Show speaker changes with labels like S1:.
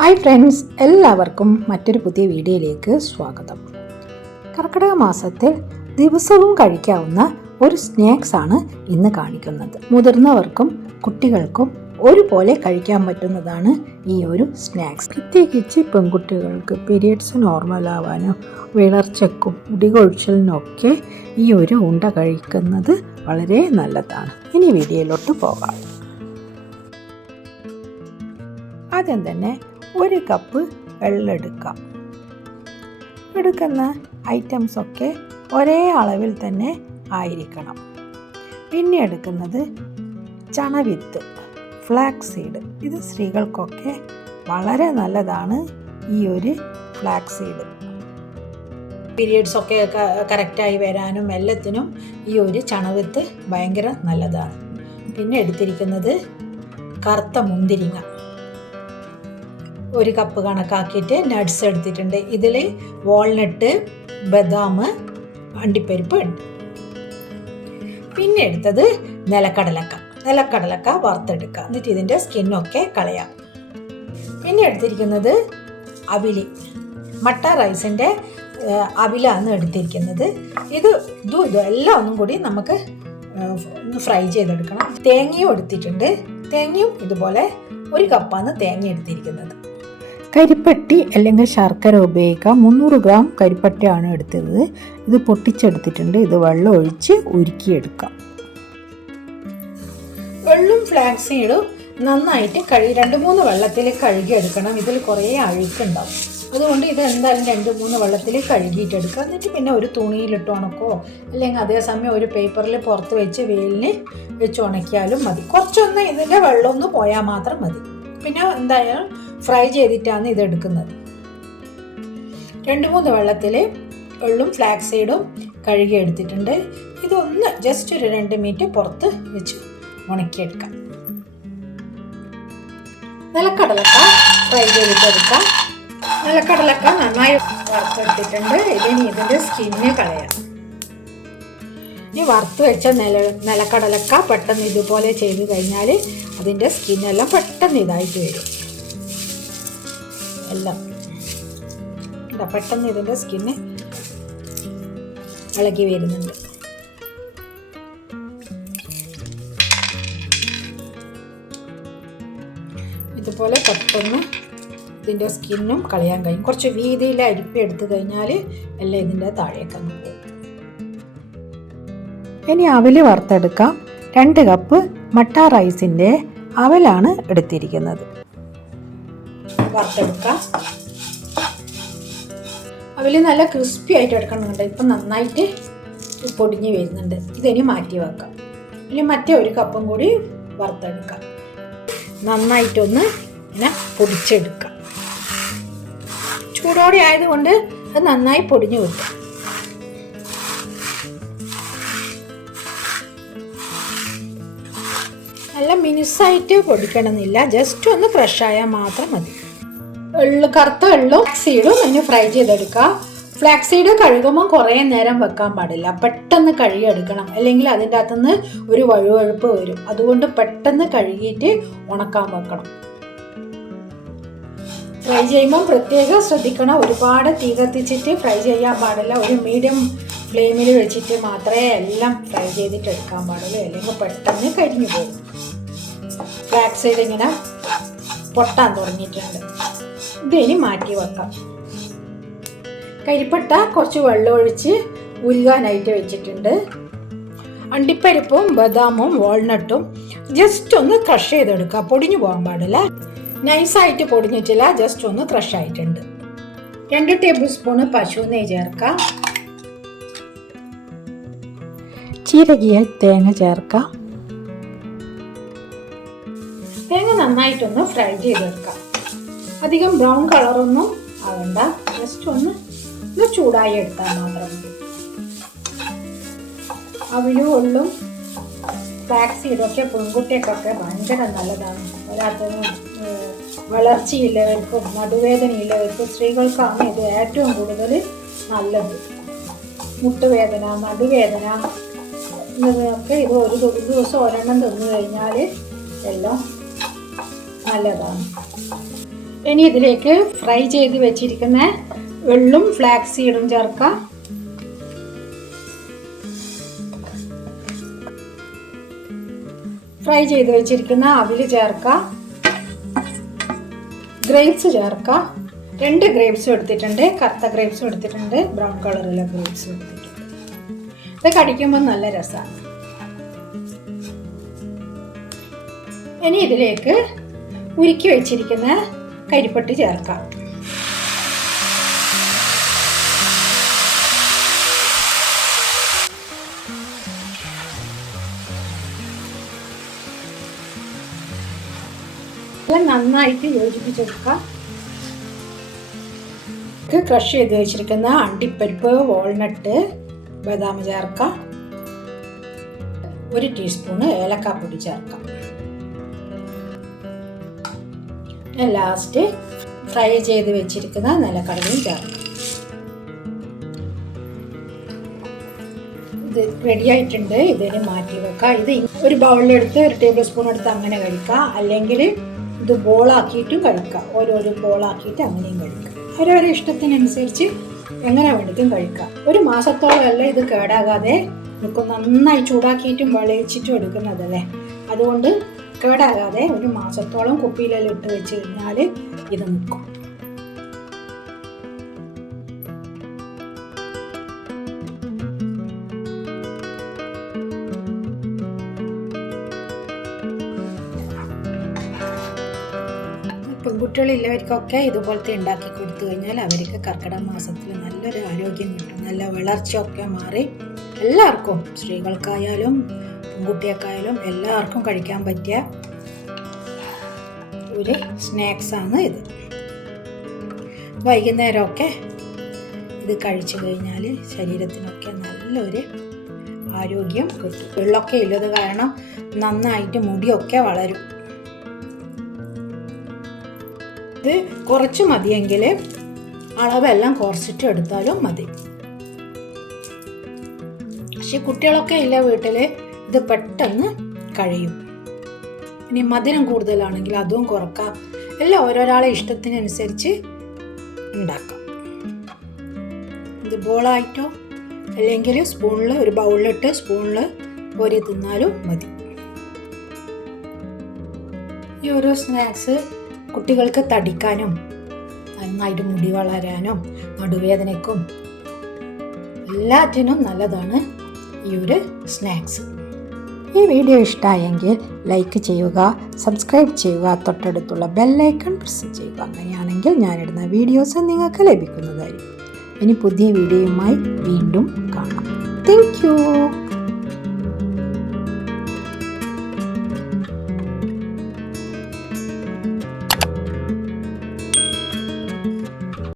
S1: Hi friends എല്ലാവർക്കും മറ്റൊരു പുതിയ വീഡിയോയിലേക്ക് സ്വാഗതം. കർക്കിടക മാസത്തിൽ ദിവസവും കഴിക്കാവുന്ന ഒരു സ്നാക്സ് ആണ് ഇന്ന് കാണിക്കുന്നത്. മുതിർന്നവർക്കും കുട്ടികൾക്കും ഒരുപോലെ കഴിക്കാൻ പറ്റുന്നതാണ് ഈ ഒരു സ്നാക്സ്. പ്രത്യേകിച്ച് പെൺകുട്ടികൾക്ക് പീരിയഡ്സ് നോർമൽ ആവാനോ വിളർച്ചക്കും മുടികൊഴിച്ചിലിനൊക്കെ ഈ ഒരു ഉണ്ട കഴിക്കുന്നത് വളരെ നല്ലതാണ്. ഇനി വീഡിയോയിലോട്ട് പോകാം. ആദ്യം തന്നെ ഒരു കപ്പ് വെള്ളം എടുക്കാം. എടുക്കുന്ന ഐറ്റംസ് ഒക്കെ ഒരേ അളവിൽ തന്നെ ആയിരിക്കണം. പിന്നെ എടുക്കുന്നത് ചണവിത്ത് ഫ്ലാക്സ് സീഡ് ഇത് സ്ത്രീകൾക്കൊക്കെ വളരെ നല്ലതാണ് ഈ ഒരു ഫ്ലാക്സ് സീഡ് പീരിയഡ്സ് ഒക്കെ കറക്റ്റായി വരാനും എല്ലാത്തിനും ഈ ഒരു ചണവിത്ത് ഭയങ്കര നല്ലതാണ്. പിന്നെ എടുത്തിരിക്കുന്നത് കറുത്ത മുന്തിരിങ്ങ. ഒരു കപ്പ് കണക്കാക്കിയിട്ട് നട്ട്സ് എടുത്തിട്ടുണ്ട്. ഇതിൽ വാൾനട്ട് ബദാം അണ്ടിപ്പരിപ്പ് ഉണ്ട്. പിന്നെ എടുത്തത് നിലക്കടലക്ക. നിലക്കടലക്ക വറുത്തെടുക്കുക. എന്നിട്ട് ഇതിന്റെ സ്കിന്നൊക്കെ കളയാം പിന്നെ എടുത്തിരിക്കുന്നത് അവിലി മട്ട റൈസിന്റെ അവിലാണ് എടുത്തിരിക്കുന്നത്. ഇത് ഇതും ഇതും എല്ലാം ഒന്നും കൂടി നമുക്ക് ഒന്ന് ഫ്രൈ ചെയ്തെടുക്കണം. തേങ്ങയും എടുത്തിട്ടുണ്ട്. തേങ്ങയും ഇതുപോലെ ഒരു കപ്പാണ് തേങ്ങ എടുത്തിരിക്കുന്നത്. കരിപ്പട്ടി അല്ലെങ്കിൽ ശർക്കര ഉപയോഗിക്കാം. മുന്നൂറ് ഗ്രാം കരിപ്പട്ടിയാണ് എടുത്തത്. ഇത് പൊട്ടിച്ചെടുത്തിട്ടുണ്ട്. ഇത് വെള്ളം ഒഴിച്ച് ഉരുക്കിയെടുക്കാം. വെള്ളം ഫ്ലാക്സീഡും നന്നായിട്ട് കഴുകി രണ്ട് മൂന്ന് വെള്ളത്തിൽ കഴുകി എടുക്കണം ഇതിൽ കുറേ അഴുക്കുണ്ടാവും അതുകൊണ്ട് ഇത് എന്തായാലും രണ്ട് മൂന്ന് വെള്ളത്തിൽ കഴുകിയിട്ടെടുക്കുക. എന്നിട്ട് പിന്നെ ഒരു തുണിയിലിട്ട് ഉണക്കോ അല്ലെങ്കിൽ അതേസമയം ഒരു പേപ്പറിൽ പുറത്ത് വെച്ച് വെയിലിന് വെച്ച് ഉണക്കിയാലും മതി. കുറച്ചൊന്ന് ഇതിന്റെ വെള്ളം ഒന്ന് പോയാൽ മാത്രം മതി. പിന്നെ എന്തായാലും ഫ്രൈ ചെയ്തിട്ടാണ് ഇത് എടുക്കുന്നത് രണ്ട് മൂന്ന് വെള്ളത്തിൽ എള്ളും ഫ്ലാക്സ് സീഡും കഴുകി എടുത്തിട്ടുണ്ട്. ഇതൊന്ന് ജസ്റ്റ് ഒരു രണ്ട് മിനിറ്റ് പുറത്ത് വെച്ച് ഉണക്കിയെടുക്കാം. നിലക്കടലക്ക ഫ്രൈ ചെയ്തിട്ടെടുക്കാം നിലക്കടലക്ക നന്നായി വറുത്തെടുത്തിട്ടുണ്ട്. ഇതിന് ഇതിന്റെ സ്കിന്ന് കളയാം. ഇനി വറുത്ത് വെച്ച നില നിലക്കടലക്ക പെട്ടെന്ന് ഇതുപോലെ ചെയ്ത് കഴിഞ്ഞാൽ അതിന്റെ സ്കിന്നെല്ലാം പെട്ടെന്ന് ഇതായിട്ട് വരും. എല്ലാം. പെട്ടെന്ന് ഇതിന്റെ സ്കിന്ന് ഇളകി വരുന്നുണ്ട്. ഇതുപോലെ പെട്ടെന്ന് ഇതിന്റെ സ്കിന്നും കളയാൻ കഴിയും. കുറച്ച് വീതിയിൽ അരിപ്പി എടുത്തു കഴിഞ്ഞാൽ എല്ലാം ഇതിന്റെ താഴേക്ക് ഇനി അവൽ വറുത്തെടുക്കാം. രണ്ട് കപ്പ് മട്ട റൈസിന്റെ അവലാണ് എടുത്തിരിക്കുന്നത്. വറുത്തെടുക്കാം. അവൽ നല്ല ക്രിസ്പി ആയിട്ട് എടുക്കണമെന്നുണ്ട് ഇപ്പം നന്നായിട്ട് പൊടിഞ്ഞ് വരുന്നുണ്ട്. ഇതിനി മാറ്റി വെക്കാം. ഇനി മറ്റേ ഒരു കപ്പും കൂടി വറുത്തെടുക്കാം. നന്നായിട്ടൊന്ന് ഇങ്ങനെ പൊടിച്ചെടുക്കാം. ചൂടോടെ ആയതുകൊണ്ട് അത് നന്നായി പൊടിഞ്ഞു കിട്ടും നല്ല മിനുസായിട്ട് പൊടിക്കണമെന്നില്ല. ജസ്റ്റ് ഒന്ന് ഫ്രഷ് ആയാൽ മാത്രം മതി. എള്ള് കറുത്ത എള്ളും സീഡും അതിന് ഫ്രൈ ചെയ്തെടുക്കുക. ഫ്ലാക്സീഡ് സീഡ് കഴുകുമ്പോൾ കുറേ നേരം വെക്കാൻ പാടില്ല. പെട്ടെന്ന് കഴുകിയെടുക്കണം. അല്ലെങ്കിൽ അതിന്റെ അകത്തുനിന്ന് ഒരു വഴുവഴുപ്പ് വരും. അതുകൊണ്ട് പെട്ടെന്ന് കഴുകിയിട്ട് ഉണക്കാൻ വെക്കണം. ഫ്രൈ ചെയ്യുമ്പോൾ പ്രത്യേകം ശ്രദ്ധിക്കണം. ഒരുപാട് തീ കത്തിച്ചിട്ട് ഫ്രൈ ചെയ്യാൻ പാടില്ല. ഒരു മീഡിയം ഫ്ലെയിമിൽ വെച്ചിട്ട് മാത്രമേ എല്ലാം ഫ്രൈ ചെയ്തിട്ട് എടുക്കാൻ പാടുള്ളൂ. അല്ലെങ്കിൽ പെട്ടെന്ന് കരിഞ്ഞു പോകും. ഫ്ലാക്സൈഡ് സൈഡ് ഇങ്ങനെ പൊട്ടാൻ തുടങ്ങിയിട്ടുണ്ട്. ഇതിനി മാറ്റി വെക്കാം. കരിപ്പട്ട കുറച്ച് വെള്ളം ഒഴിച്ച് ഉരുകാനായിട്ട് വെച്ചിട്ടുണ്ട്. അണ്ടിപ്പരിപ്പും ബദാമും വാൾനട്ടും ജസ്റ്റ് ഒന്ന് ക്രഷ് ചെയ്തെടുക്കുക പൊടിഞ്ഞു പോകാൻ പാടില്ല. നൈസായിട്ട് പൊടിഞ്ഞിട്ടില്ല ജസ്റ്റ് ഒന്ന് ക്രഷ് ആയിട്ടുണ്ട്. രണ്ട് ടേബിൾ സ്പൂണ് പശു നെയ്യ് ചേർക്കാം. ചീരകിയ തേങ്ങ ചേർക്കാം. തേങ്ങ നന്നായിട്ടൊന്ന് ഫ്രൈ ചെയ്തെടുക്കാം. അധികം ബ്രൗൺ കളറൊന്നും ആവണ്ട. ജസ്റ്റ് ഒന്ന് ഒന്ന് ചൂടായി എടുത്താൽ മാത്രം മതി. അവിലും ഉള്ളും ഫ്ലാക്സ് സീഡൊക്കെ പെൺകുട്ടികൾക്കൊക്കെ ഭയങ്കര നല്ലതാണ്. പോരാത്തതും വളർച്ചയില്ലവർക്കും നടുവേദനയില്ലവർക്കും സ്ത്രീകൾക്കാണ് ഇത് ഏറ്റവും കൂടുതൽ നല്ലത്. മുട്ടുവേദന നടുവേദന എന്നതൊക്കെ ഇത് ഒരു ദിവ- ദിവസം ഒരെണ്ണം തിന്നു കഴിഞ്ഞാൽ എല്ലാം നല്ലതാണ്. ഇനി ഇതിലേക്ക് ഫ്രൈ ചെയ്ത് വെച്ചിരിക്കുന്ന എള്ളും ഫ്ലാക്സ് സീഡും ചേർക്കാം. ഫ്രൈ ചെയ്ത് വെച്ചിരിക്കുന്ന അവിൽ ചേർക്കാം. ഗ്രേപ്സ് ചേർക്കാം. രണ്ട് ഗ്രേപ്സ് എടുത്തിട്ടുണ്ട്. കറുത്ത ഗ്രേപ്സും എടുത്തിട്ടുണ്ട്. ബ്രൗൺ കളറിലെ ഗ്രേപ്സ് എടുത്തിട്ടുണ്ട്. ഇത് കടിക്കുമ്പോൾ നല്ല രസമാണ് ഇനി ഇതിലേക്ക് ഉരുക്കി വെച്ചിരിക്കുന്ന കരിപ്പട്ടി ചേർക്കാം. എല്ലാം നന്നായിട്ട് യോജിപ്പിച്ചെടുക്കാം. ക്രഷ് ചെയ്ത് വെച്ചിരിക്കുന്ന അണ്ടിപ്പരിപ്പ് വാൾനട്ട് ബദാം ചേർക്കാം. ഒരു ടീസ്പൂണ് ഏലക്കാപ്പൊടി ചേർക്കാം. ലാസ്റ്റ് ഫ്രൈ ചെയ്ത് വെച്ചിരിക്കുന്ന നിലക്കടലയും ചേർക്കും. ഇത് റെഡി ആയിട്ടുണ്ട്. ഇതിന് മാറ്റി വെക്കുക ഇത് ഒരു ബൗളിലെടുത്ത് ഒരു ടേബിൾ സ്പൂൺ എടുത്ത് അങ്ങനെ കഴിക്കാം. അല്ലെങ്കിൽ ഇത് ബോളാക്കിയിട്ടും കഴിക്കാം. ഓരോരോ ബോളാക്കിയിട്ട് അങ്ങനെയും കഴിക്കാം. ഓരോരോ ഇഷ്ടത്തിനനുസരിച്ച് എങ്ങനെ വേണ്ടിയിട്ടും കഴിക്കാം. ഒരു മാസത്തോളമല്ല ഇത് കേടാകാതെ. നിൽക്കും നന്നായി ചൂടാക്കിയിട്ടും വിളയിച്ചിട്ടും എടുക്കുന്നതല്ലേ? അതുകൊണ്ട് കേടാകാതെ ഒരു മാസത്തോളം കുപ്പിയിലെല്ലാം ഇട്ട് വെച്ച് കഴിഞ്ഞാൽ ഇത് നിൽക്കും. പെൺകുട്ടികളില്ലവർക്കൊക്കെ ഇതുപോലത്തെ ഉണ്ടാക്കി കൊടുത്തു കഴിഞ്ഞാൽ അവർക്ക് കർക്കിടക മാസത്തിൽ നല്ലൊരു ആരോഗ്യം കിട്ടും. നല്ല വളർച്ചയൊക്കെ മാറി എല്ലാവർക്കും സ്ത്രീകൾക്കായാലും പെൺകുട്ടിയൊക്കെയായാലും എല്ലാവർക്കും കഴിക്കാൻ പറ്റിയ ഒരു സ്നാക്സാണ് ഇത്. വൈകുന്നേരമൊക്കെ ഇത് കഴിച്ചു കഴിഞ്ഞാൽ ശരീരത്തിനൊക്കെ നല്ലൊരു ആരോഗ്യം കിട്ടും. വെള്ളമൊക്കെ ഉള്ളത് കാരണം നന്നായിട്ട് മുടിയൊക്കെ വളരും. ഇത് കുറച്ച് മതിയെങ്കിൽ അളവെല്ലാം കുറച്ചിട്ട് എടുത്താലും മതി. പക്ഷെ കുട്ടികളൊക്കെ ഇല്ല വീട്ടിൽ ഇത് പെട്ടെന്ന് കഴിയും. ഇനി മധുരം കൂടുതലാണെങ്കിൽ അതും കുറക്കാം. എല്ലാം ഓരോരാളെ ഇഷ്ടത്തിനനുസരിച്ച് ഉണ്ടാക്കാം. ഇത് ബോളായിട്ടോ അല്ലെങ്കിൽ സ്പൂണിൽ ഒരു ബൗളിലിട്ട് സ്പൂണിൽ കോരി തിന്നാലും മതി. ഈ ഓരോ സ്നാക്സ് കുട്ടികൾക്ക് തടിക്കാനും നന്നായിട്ട് മുടി വളരാനും നടുവേദനയ്ക്കും എല്ലാറ്റിനും നല്ലതാണ് ഈ ഒരു സ്നാക്സ്. ഈ വീഡിയോ ഇഷ്ടമായെങ്കിൽ ലൈക്ക് ചെയ്യുക സബ്സ്ക്രൈബ് ചെയ്യുക തൊട്ടടുത്തുള്ള ബെല്ലൈക്കൺ പ്രസ് ചെയ്യുക. അങ്ങനെയാണെങ്കിൽ ഞാനിടുന്ന വീഡിയോസ് നിങ്ങൾക്ക് ലഭിക്കുന്നതായിരിക്കും. ഇനി പുതിയ വീഡിയോയുമായി വീണ്ടും കാണാം. താങ്ക്